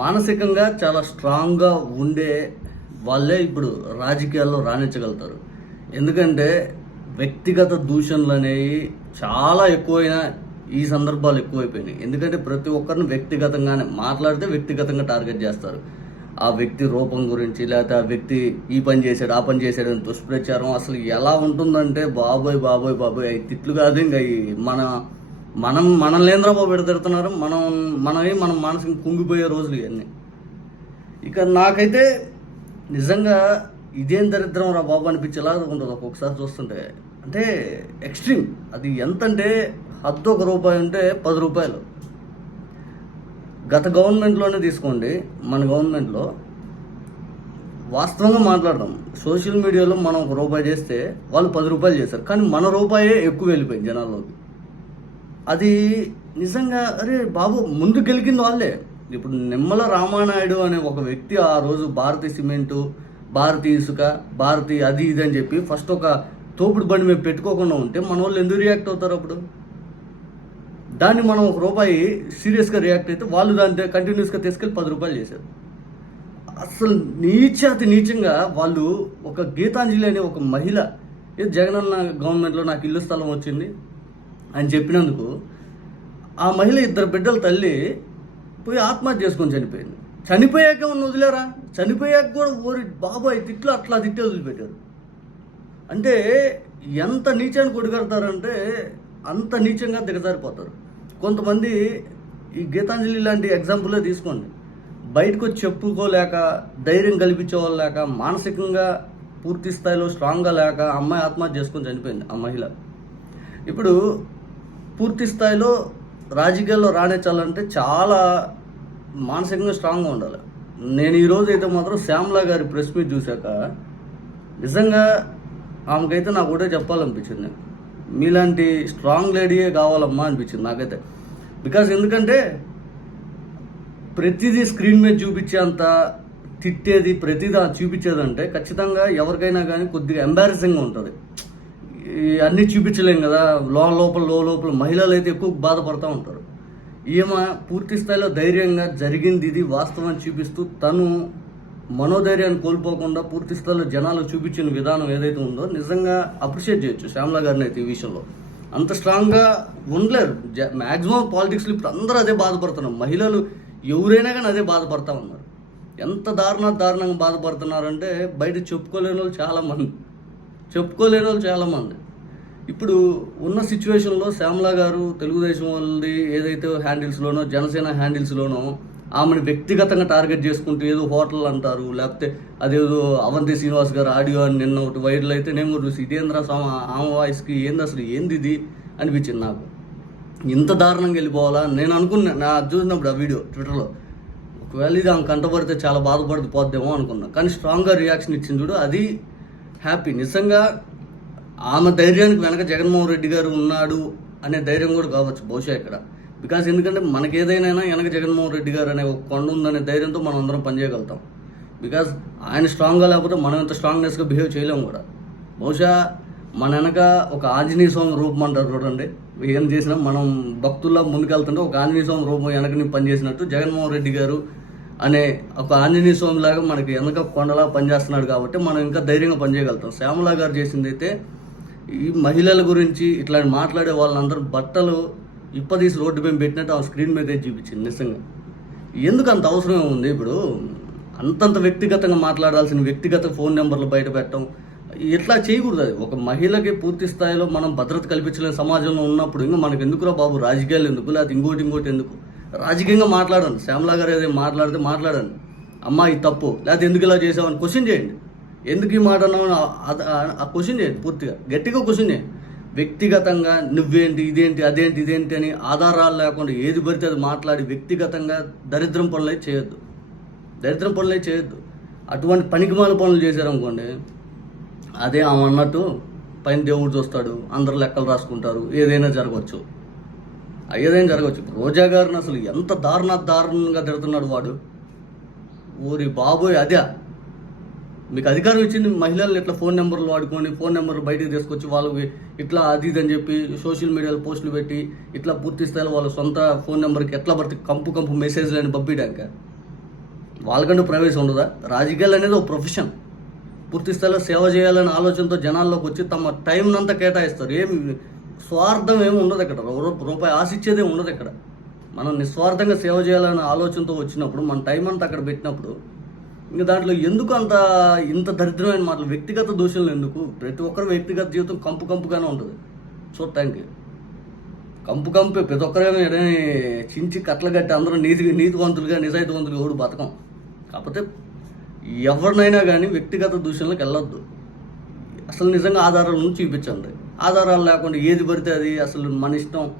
మానసికంగా చాలా స్ట్రాంగ్గా ఉండే వాళ్ళే ఇప్పుడు రాజకీయాల్లో రాణించగలుగుతారు. ఎందుకంటే వ్యక్తిగత దూషణలు అనేవి చాలా ఎక్కువైన ఈ సందర్భాలు ఎక్కువైపోయినాయి. ఎందుకంటే ప్రతి ఒక్కరిని వ్యక్తిగతంగానే మాట్లాడితే వ్యక్తిగతంగా టార్గెట్ చేస్తారు. ఆ వ్యక్తి రూపం గురించి లేకపోతే ఆ వ్యక్తి ఈ పని చేశాడు ఆ పని చేశాడు అని దుష్ప్రచారం అసలు ఎలా ఉంటుందంటే బాబోయ్ బాబోయ్ బాబోయ్ అవి తిట్లు కాదు ఇంకా మన మనం మనల్ని ఏంద్రబాబు బాబు మనం మనమే మనం మానసికంగా కుంగిపోయే రోజులు ఇవన్నీ. ఇక నాకైతే నిజంగా ఇదేం దరిద్రం రా బాబు అనిపించేలా ఉంటుంది ఒక్కొక్కసారి చూస్తుంటే. అంటే ఎక్స్ట్రీమ్. అది ఎంత అంటే హద్దు ఒక రూపాయి ఉంటే పది రూపాయలు. గత గవర్నమెంట్లోనే తీసుకోండి మన గవర్నమెంట్లో వాస్తవంగా మాట్లాడదాం. సోషల్ మీడియాలో మనం ఒక రూపాయి చేస్తే వాళ్ళు పది రూపాయలు చేస్తారు కానీ మన రూపాయే ఎక్కువ వెళ్ళిపోయింది జనాల్లోకి. అది నిజంగా అరే బాబు ముందు గెలికింది వాళ్ళే. ఇప్పుడు నిమ్మల రామానాయుడు అనే ఒక వ్యక్తి ఆ రోజు భారతీ సిమెంటు భారతీ ఇసుక భారతీ అది ఇది అని చెప్పి ఫస్ట్ ఒక తోపుడు బండి మేము పెట్టుకోకుండా ఉంటే మన వాళ్ళు ఎందుకు రియాక్ట్ అవుతారు అప్పుడు? దాన్ని మనం ఒక రూపాయి సీరియస్గా రియాక్ట్ అయితే వాళ్ళు దాని కంటిన్యూస్గా తీసుకెళ్ళి పది రూపాయలు చేశారు. అసలు నీచ అతి నీచంగా వాళ్ళు ఒక గీతాంజలి అనే ఒక మహిళ ఏ జగనన్న గవర్నమెంట్లో నాకు ఇల్లు స్థలం వచ్చింది అని చెప్పినందుకు ఆ మహిళ ఇద్దరు బిడ్డల తల్లి పోయి ఆత్మహత్య చేసుకొని చనిపోయింది. చనిపోయాక ఉన్న వదిలేరా? చనిపోయాక కూడా ఓరి బాబాయ్ తిట్లు అట్లా తిట్టే వదిలిపెట్టారు. అంటే ఎంత నీచాన్ని కొడుకెడతారంటే అంత నీచంగా దిగజారిపోతారు. కొంతమంది ఈ గీతాంజలి లాంటి ఎగ్జాంపులే తీసుకోండి. బయటకు చెప్పుకోలేక ధైర్యం కల్పించేవాళ్ళు మానసికంగా పూర్తి స్థాయిలో స్ట్రాంగ్గా లేక అమ్మాయి ఆత్మహత్య చేసుకొని చనిపోయింది ఆ మహిళ. ఇప్పుడు పూర్తి స్థాయిలో రాజకీయాల్లో రాణించాలంటే చాలా మానసికంగా స్ట్రాంగ్గా ఉండాలి. నేను ఈరోజు అయితే మాత్రం శ్యామ్లా గారి ప్రెస్ మీట్ చూశాక నిజంగా ఆమెకైతే నాకు ఒకటే చెప్పాలనిపించింది. మీలాంటి స్ట్రాంగ్ లేడీయే కావాలమ్మా అనిపించింది నాకైతే. బికాజ్ ఎందుకంటే ప్రతిదీ స్క్రీన్ మీద చూపించేంత తిట్టేది ప్రతిదీ చూపించేదంటే ఖచ్చితంగా ఎవరికైనా కానీ కొద్దిగా ఎంబారసింగ్గా ఉంటుంది. అన్నీ చూపించలేం కదా. లో లోపల లో లోపల మహిళలు అయితే ఎక్కువ బాధపడుతూ ఉంటారు. ఈమె పూర్తి స్థాయిలో ధైర్యంగా జరిగింది ఇది వాస్తవం చూపిస్తూ తను మనోధైర్యాన్ని కోల్పోకుండా పూర్తి స్థాయిలో జనాలు చూపించిన విధానం ఏదైతే ఉందో నిజంగా అప్రిషియేట్ చేయొచ్చు శ్యామలా గారిని అయితే ఈ విషయంలో. అంత స్ట్రాంగ్గా ఉండలేరు. జ మ్యాక్సిమం పాలిటిక్స్లో ఇప్పుడు అందరూ అదే బాధపడుతున్నారు. మహిళలు ఎవరైనా కానీ అదే బాధపడతా ఉన్నారు. ఎంత దారుణ దారుణంగా బాధపడుతున్నారంటే బయట చెప్పుకోలేని వాళ్ళు చాలామంది. చెప్పుకోలేని వాళ్ళు చాలామంది. ఇప్పుడు ఉన్న సిచ్యువేషన్లో శ్యామలా గారు తెలుగుదేశం వాళ్ళది ఏదైతే హ్యాండిల్స్లోనో జనసేన హ్యాండిల్స్లోనో ఆమెను వ్యక్తిగతంగా టార్గెట్ చేసుకుంటూ ఏదో హోటల్ అంటారు లేకపోతే అదేదో అవంతి శ్రీనివాస్ గారు ఆడియో అని నిన్న ఒకటి వైరల్ అయితే నేను కూడా చూసి ఇదేంద్ర స్వామి ఆమె వాయిస్కి ఏంది అసలు ఏంది ఇది? అనిపించింది నాకు. ఇంత దారుణంగా వెళ్ళిపోవాలా? నేను అనుకున్నా నా చూసినప్పుడు ఆ వీడియో ట్విట్టర్లో ఒకవేళ ఇది ఆమె కంటపడితే చాలా బాధపడిపోద్దేమో అనుకున్నా. కానీ స్ట్రాంగ్గా రియాక్షన్ ఇచ్చింది చూడు అది హ్యాపీ. నిజంగా ఆమె ధైర్యానికి వెనక జగన్మోహన్ రెడ్డి గారు ఉన్నాడు అనే ధైర్యం కూడా కావచ్చు బహుశా ఇక్కడ. బికాస్ ఎందుకంటే మనకి ఏదైనా వెనక జగన్మోహన్ రెడ్డి గారు అనే ఒక కొండ ఉందనే ధైర్యంతో మనం అందరం పనిచేయగలుగుతాం. బికాస్ ఆయన స్ట్రాంగ్గా లేకపోతే మనం ఎంత స్ట్రాంగ్నెస్గా బిహేవ్ చేయలేము కూడా. బహుశా మన వెనక ఒక ఆంజనేయ స్వామి రూపం అంటారు చూడండి. ఏం చేసినా మనం భక్తుల్లా ముందుకెళ్తుంటే ఒక ఆంజనేయ స్వామి రూపం వెనకని పనిచేసినట్టు జగన్మోహన్ రెడ్డి గారు అనే ఒక ఆంజనేయ స్వామి లాగా మనకి వెనక కొండలా పనిచేస్తున్నాడు కాబట్టి మనం ఇంకా ధైర్యంగా పనిచేయగలుగుతాం. శ్యామలా గారు చేసింది అయితే ఈ మహిళల గురించి ఇట్లాంటి మాట్లాడే వాళ్ళందరూ బట్టలు ఇప్పదీసి రోడ్డు మేము పెట్టినట్టు ఆ స్క్రీన్ మీదే చూపించింది నిజంగా. ఎందుకు అంత అవసరం ఉంది ఇప్పుడు? అంతంత వ్యక్తిగతంగా మాట్లాడాల్సిన వ్యక్తిగత ఫోన్ నెంబర్లు బయట పెట్టడం ఇట్లా చేయకూడదు అది. ఒక మహిళకి పూర్తి స్థాయిలో మనం భద్రత కల్పించలేని సమాజంలో ఉన్నప్పుడు ఇంకా మనకు ఎందుకురా బాబు? రాజకీయాలు ఎందుకు? లేకపోతే ఇంకోటి ఇంకోటి ఎందుకు? రాజకీయంగా మాట్లాడండి. శ్యామలా గారు ఏదైనా మాట్లాడితే మాట్లాడండి. అమ్మా ఇది తప్పు. లేకపోతే ఎందుకు ఇలా చేసావని క్వశ్చన్ చేయండి. ఎందుకు ఈ మాట అన్నావు ఆ- క్వశ్చన్ చేయండి పూర్తిగా. గట్టిగా క్వశ్చన్ చేయండి. వ్యక్తిగతంగా నువ్వేంటి ఇదేంటి అదేంటి ఇదేంటి అని ఆధారాలు లేకుండా ఏది పడితే అది మాట్లాడి వ్యక్తిగతంగా దరిద్రం పనులు చేయొద్దు. దరిద్రం పనులు చేయొద్దు. అటువంటి పనికిమాల పనులు చేశారనుకోండి అదే ఆమె అన్నట్టు పైన దేవుడు చూస్తాడు అందరు లెక్కలు రాసుకుంటారు ఏదైనా జరగవచ్చు. ఏదైనా జరగవచ్చు. ఇప్పుడు రోజా గారిని అసలు ఎంత దారుణ దారుణంగా తిడుతున్నాడు వాడు. ఊరి బాబోయ్ అదే. మీకు అధికారం ఇచ్చింది మహిళలు ఇట్లా ఫోన్ నెంబర్లు వాడుకొని ఫోన్ నెంబర్లు బయటకు తీసుకొచ్చి వాళ్ళకి ఇట్లా అది ఇది అని చెప్పి సోషల్ మీడియాలో పోస్టులు పెట్టి ఇట్లా పూర్తి స్థాయిలో వాళ్ళ సొంత ఫోన్ నెంబర్కి ఎట్లా పడితే కంపు కంపు మెసేజ్లు అని పంపించాక వాళ్ళకంటూ ప్రవేశం ఉండదా? రాజకీయాలు అనేది ఒక ప్రొఫెషన్ పూర్తి స్థాయిలో సేవ చేయాలనే ఆలోచనతో జనాల్లోకి వచ్చి తమ టైంనంతా కేటాయిస్తారు. ఏమి స్వార్థం ఏమి ఉండదు ఇక్కడ. రూపాయి ఆశిచ్చేదే ఉండదు ఇక్కడ. మనం నిస్వార్థంగా సేవ చేయాలనే ఆలోచనతో వచ్చినప్పుడు మన టైం అంతా అక్కడ పెట్టినప్పుడు ఇంకా దాంట్లో ఎందుకు అంత ఇంత దరిద్రమైన మాటలు? వ్యక్తిగత దోషులు ఎందుకు? ప్రతి ఒక్కరు వ్యక్తిగత జీవితం కంపు కంపుగానే ఉంటుంది. చూడటానికి కంపు కంపు. ప్రతి ఒక్కరేమో ఏదైనా చించి కట్టలు కట్టి అందరూ నీతి నీతివంతులుగా నిజాయితీవంతులుగా ఎవడు బతకం. కాకపోతే ఎవరినైనా కానీ వ్యక్తిగత దూషణలకు వెళ్ళొద్దు. అసలు నిజంగా ఆధారాలను చూపించండి. ఆధారాలు లేకుండా ఏది పడితే అది అసలు మన ఇష్టం.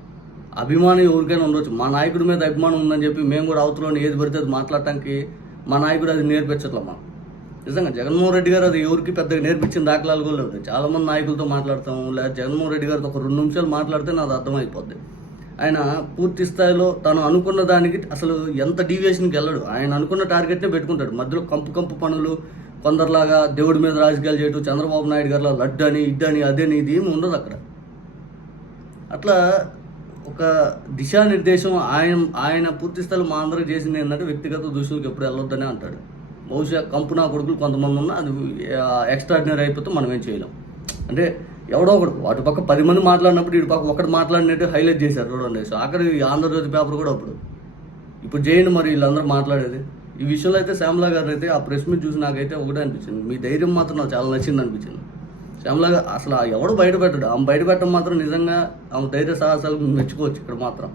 అభిమానం ఎవరికైనా ఉండొచ్చు. మా నాయకుడి మీద అభిమానం ఉందని చెప్పి మేము కూడా అవతలని ఏది పడితే అది మాట్లాడటానికి మా నాయకుడు అది నేర్పించట్లే మనం నిజంగా జగన్మోహన్ రెడ్డి గారు అది ఎవరికి పెద్దగా నేర్పించిన దాఖలాలు కూడా లేదు చాలామంది నాయకులతో మాట్లాడతాము లేదా జగన్మోహన్ రెడ్డి గారితో ఒక రెండు నిమిషాలు మాట్లాడితే నాకు అర్థమైపోద్ది. ఆయన పూర్తి స్థాయిలో తను అనుకున్న దానికి అసలు ఎంత డీవియేషన్కి వెళ్ళడు. ఆయన అనుకున్న టార్గెట్నే పెట్టుకుంటాడు. మధ్యలో కంపు కంపు పనులు కొందరిలాగా దేవుడి మీద రాజకీయాలు చేయటం చంద్రబాబు నాయుడు గారిలో లడ్డు అని ఇడ్డని అదని ఇది ఏమి ఉండదు అక్కడ. అట్లా ఒక దిశానిర్దేశం ఆయన ఆయన పూర్తి మా అందరికి చేసింది ఏంటంటే వ్యక్తిగత దూషణలకు ఎప్పుడు వెళ్ళొద్దనే అంటాడు. బహుశా కంపు నా కొడుకులు కొంతమంది ఉన్నా అది ఎక్స్ట్రాడినరీ అయిపోతే మనం ఏం చేయలేం. అంటే ఎవడో ఒకడు వాటి పక్క పది మంది మాట్లాడినప్పుడు ఇటు పక్క ఒకటి మాట్లాడినట్టు హైలైట్ చేశారు చూడండి. అక్కడ ఆంధ్రజ్యోతి పేపర్ కూడా అప్పుడు. ఇప్పుడు చేయండి మరి వీళ్ళందరూ మాట్లాడేది? ఈ విషయంలో అయితే శ్యామలా గారు అయితే ఆ ప్రెస్ మీట్ చూసి నాకైతే ఒకటే అనిపించింది. మీ ధైర్యం మాత్రం నాకు చాలా నచ్చింది అనిపించింది. శ్యామలా అసలు ఆ ఎవడు బయట పెట్టడు ఆమె బయట పెట్టడం మాత్రం నిజంగా ఆమె ధైర్య సాహసాలు మెచ్చుకోవచ్చు ఇక్కడ మాత్రం.